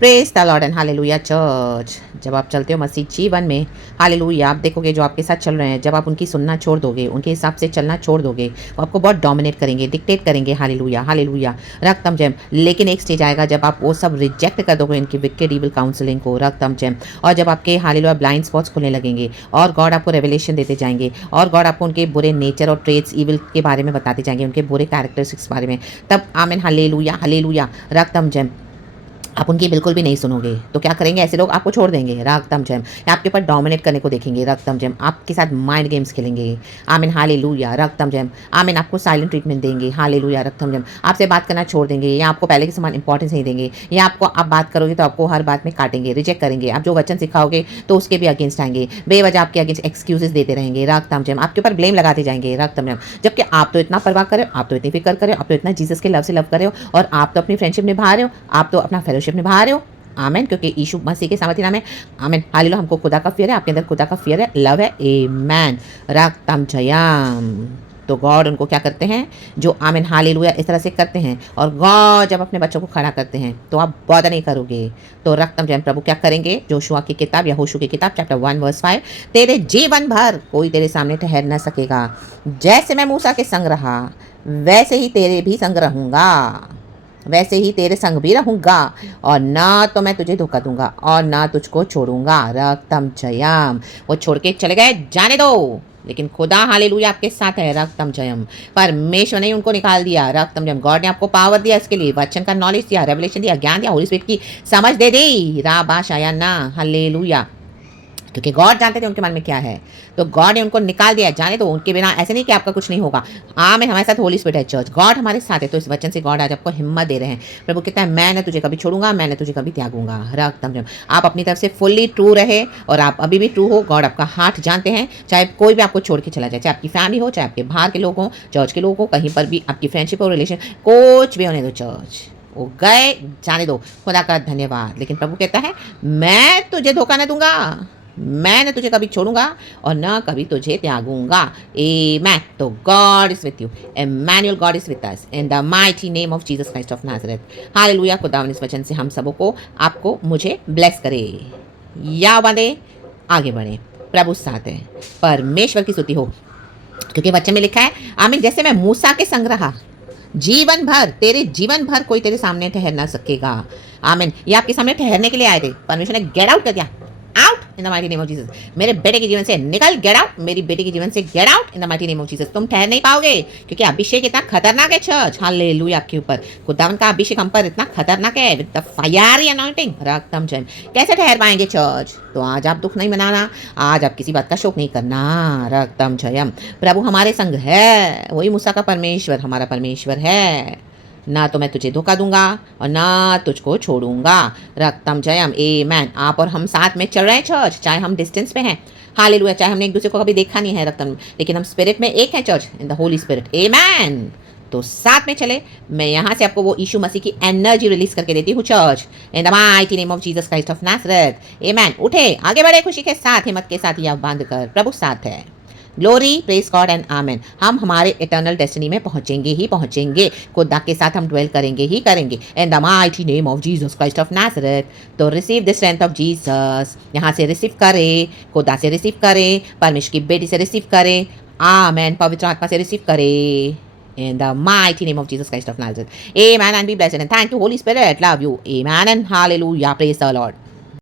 Praise the Lord and hallelujah church. जब आप चलते हो मसीह जीवन में, हालेलुया, आप देखोगे जो आपके साथ चल रहे हैं, जब आप उनकी सुनना छोड़ दोगे, उनके हिसाब से चलना छोड़ दोगे, वो आपको बहुत डोमिनेट करेंगे, डिक्टेट करेंगे। हालेलुया हालेलुया, रक्तम जैम। लेकिन एक स्टेज आएगा जब आप वो सब रिजेक्ट कर दोगे, इनकी विकेड इविल काउंसलिंग को, रक्तम जैम। और जब आपके हालेलुया ब्लाइंड स्पॉट्स खुलने लगेंगे और गॉड आपको रेवलेशन देते जाएंगे और गॉड आपको उनके बुरे नेचर और ट्रेट्स इविल के बारे में बताते जाएंगे, उनके बुरे कैरेक्टरिस्टिक्स के बारे में, तब आमेन हालेलुया हालेलुया, रक्तम जैम, आप उनकी बिल्कुल भी नहीं सुनोगे। तो क्या करेंगे ऐसे लोग? आपको छोड़ देंगे, रागतम जैम। या आपके ऊपर डोमिनेट करने को देखेंगे, रागतम जैम। आपके साथ माइंड गेम्स खेलेंगे, आमीन हालेलुया, रागतम जैम। आमीन, आपको साइलेंट ट्रीटमेंट देंगे, हालेलुया, रागतम जैम। आपसे बात करना छोड़ देंगे, या आपको पहले के समान इंपॉर्टेंस नहीं देंगे, या आपको आप बात करोगे तो आपको हर बात में काटेंगे, रिजेक्ट करेंगे। आप जो वचन सिखाओगे तो उसके भी अगेंस्ट आएंगे, बेवजह आपके अगेंस्ट एक्सक्यूजेस देते रहेंगे, रागतम जैम। आपके ऊपर ब्लेम लगाते जाएंगे, रागतम जैम। जबकि आप तो इतना परवाह करे हो, आप तो इतनी फिक्र करे हो, आप तो इतना जीसस के लव से लव करे हो, और आप तो अपनी फ्रेंडशिप निभा रहे हो, आप तो अपना फेलोशिप निभा रहे हो। आमेन, क्योंकि यीशु मसीह के सामर्थ्य नाम है। आमेन हालेलुया, हमको खुदा का फियर है, आपके अंदर खुदा का फियर है, लव है। आमेन, रागतम जयम। तो गॉड उनको क्या करते हैं? जो आमेन हालेलुया इस तरह से करते हैं, और गॉड जब अपने बच्चों को खड़ा करते हैं तो आप बॉदर नहीं करोगे। तो रक्तम जैम प्रभु क्या करेंगे? जोशुआ की किताब या होशू की किताब चैप्टर 1 वर्स 5, तेरे जीवन भर कोई तेरे सामने ठहर न सकेगा। जैसे मैं मूसा के संग रहा, वैसे ही तेरे भी संग रहूंगा, वैसे ही तेरे संग भी रहूंगा, और ना तो मैं तुझे धोखा दूंगा और ना तुझको छोड़ूंगा, रक्तम जयम। वो छोड़ के चले गए, जाने दो, लेकिन खुदा हालेलुया आपके साथ है, रक्तम जयम। परमेश्वर ने उनको निकाल दिया, रक्तम जयम। गॉड ने आपको पावर दिया, इसके लिए वचन का नॉलेज दिया, रेवलेशन दिया, ज्ञान दिया, होली स्पिरिट की समझ दे दी, राबा शाया ना, हालेलुया। क्योंकि गॉड जानते थे उनके मन में क्या है, तो गॉड ने उनको निकाल दिया, जाने तो उनके बिना ऐसे नहीं कि आपका कुछ नहीं होगा। आमीन, हमारे साथ होली स्पिरिट है चर्च, गॉड हमारे साथ है। तो इस वचन से गॉड आज आपको हिम्मत दे रहे हैं। प्रभु कहता है, मैंने तुझे कभी छोड़ूंगा, मैंने तुझे कभी त्यागूंगा, रक्तम जम। आप अपनी तरफ से फुल्ली ट्रू रहे, और आप अभी भी ट्रू हो। गॉड आपका हार्ट जानते हैं, चाहे कोई भी आपको छोड़ के चला जाए, चाहे आपकी फैमिली हो, चाहे आपके बाहर के लोग हों, चर्च के लोग हो, कहीं पर भी आपकी फ्रेंडशिप और रिलेशन कुछ भी होने दो, चर्च वो गए, जाने दो, खुदा का धन्यवाद। लेकिन प्रभु कहता है, मैं तुझे धोखा न दूंगा, मैं न तुझे कभी छोड़ूंगा और न कभी तुझे त्यागूंगा। आमेन। तो God is with you, Immanuel, God is with us, in the mighty name of Jesus Christ of Nazareth. Hallelujah. खुदावन इस वचन से हम सबों को, आपको, मुझे ब्लेस करे, या बंदे आगे बढ़े। प्रभु साथ है, परमेश्वर की स्तुति हो, क्योंकि वचन में लिखा है, आमीन, जैसे मैं मूसा के संग रहा, जीवन भर, तेरे जीवन भर कोई तेरे सामने ठहर ना सकेगा। आमीन। ये आपके सामने ठहरने के लिए आए थे, परमेश्वर ने गेट आउट कर दिया, out in the mighty name of Jesus. मेरे बेटे के जीवन से निकल, गेट आउट। मेरी बेटी के जीवन से get out in the mighty name of Jesus. तुम ठहर नहीं पाओगे, क्योंकि अभिषेक इतना खतरनाक है चर्च, हालेलुया, आपके ऊपर खुदावन का अभिषेक हम पर इतना खतरनाक है, with the fiery anointing, रक्तम Jayam. कैसे ठहर पाएंगे चर्च? तो आज आप दुख नहीं मनाना, आज आप किसी बात का शोक नहीं करना, रक्तम जयम। प्रभु हमारे संग है, वही मूसा का परमेश्वर हमारा परमेश्वर है। ना तो मैं तुझे धोखा दूंगा और ना तुझको छोड़ूंगा, रक्तम जयम। आमेन। आप और हम साथ में चल रहे हैं चर्च, चाहे हम डिस्टेंस पे हैं, हालेलुया, चाहे हमने एक दूसरे को कभी देखा नहीं है रक्तम, लेकिन हम स्पिरिट में एक है church, in the holy spirit. Amen. तो साथ में चले। मैं यहाँ से आपको वो यीशु मसीह की एनर्जी रिलीज करके देती हूँ church, in the mighty name of Jesus Christ of Nazareth. Amen. उठे, आगे बढ़े, खुशी के साथ, हिम्मत के साथ, या बांध कर, प्रभु साथ है। ग्लोरी, प्रेज गॉड एंड आमेन। हम हमारे इटर्नल डेस्टिनी में पहुंचेंगे ही पहुंचेंगे, खुदा के साथ हम ड्वेल करेंगे ही करेंगे, in the mighty name of Jesus Christ of Nazareth. तो receive the strength of Jesus, यहाँ से रिसीव करें, खुदा से रिसीव करें, परमेश्वर की बेटी से रिसीव करें, आमेन, पवित्र आत्मा से रिसीव करें, in the mighty name of Jesus Christ of Nazareth. Amen, and be blessed, and thank you Holy Spirit, love you, amen, and hallelujah, praise the Lord.